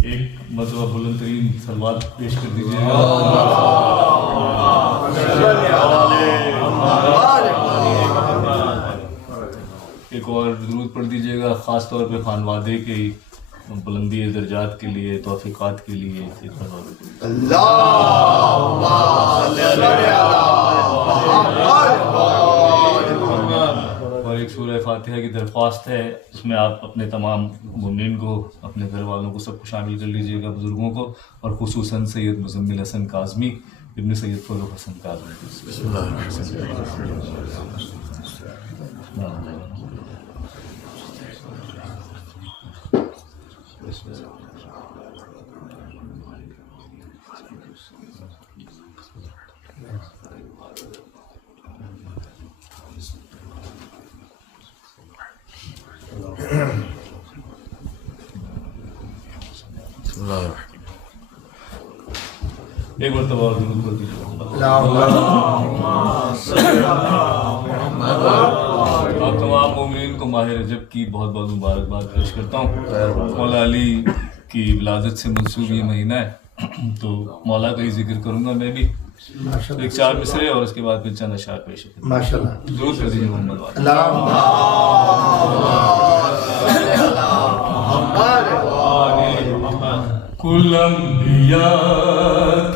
एक मरतबा बुलंदतरीन सलवात पेश कर दीजिएगा। एक और दुरूद पढ़ दीजिएगा, ख़ास तौर पे खानवादे के बुलंदी दर्जात के लिए, तौफ़ीक़ात के लिए। और एक सूरह फातिहा की दरख्वास्त है, इसमें आप अपने तमाम मुमिनीन को, अपने घर वालों को, सबको शामिल कर लीजिएगा, बुज़ुर्गों को, और खुसूसन सैयद मुज़म्मिल हसन काज़मी इब्न सैयद फ़र्रुख़ हसन काज़मी। एक मरतबा और दुरूद पढ़ दीजिए। आप तमाम मोमिनीन को माह रजब की बहुत बहुत मुबारकबाद पेश करता हूँ। मौला अली की विलादत से मंसूब ये महीना है, तो मौला का ही जिक्र करूँगा मैं भी। एक 4 मिसरे और उसके बाद फिर चंद अशार पेश करें। माशाअल्लाह दुरूद कर दीजिए मोहम्मद वाले। कुल अंबिया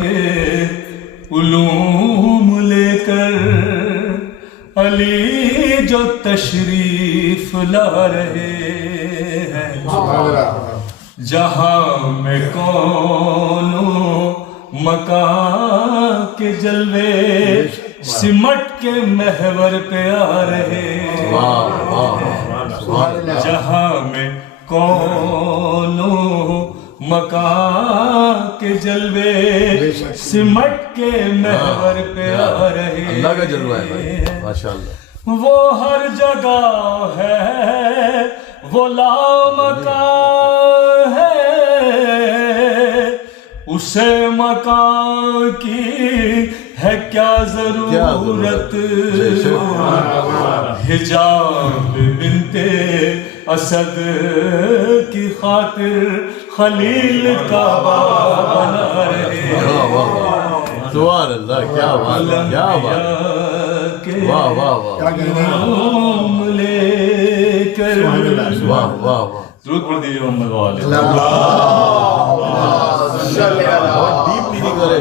के उलूम लेकर अली जो तशरीफ ला रहे हैं, जहां में कौनों मकां के जलवे सिमट के महवर पे आ रहे हैं, जहां में कौनों मकां के जलवे सिमट के महवर पे आ रहे हैं। अल्लाह का जलवा है भाई, माशाअल्लाह। वो हर जगह है, वो लामकां है, उसे मकां की है क्या जरूरत, हिजाब बिनते असद की खातिर खलील का बना रहे हैं। सुभान अल्लाह, क्या बात, क्या बात, वाह वाह वाह, लेकर वाह वाह वाह। दुरूद पढ़ दीजिए मोहम्मद वाले। बहुत डीप मीनिंग है।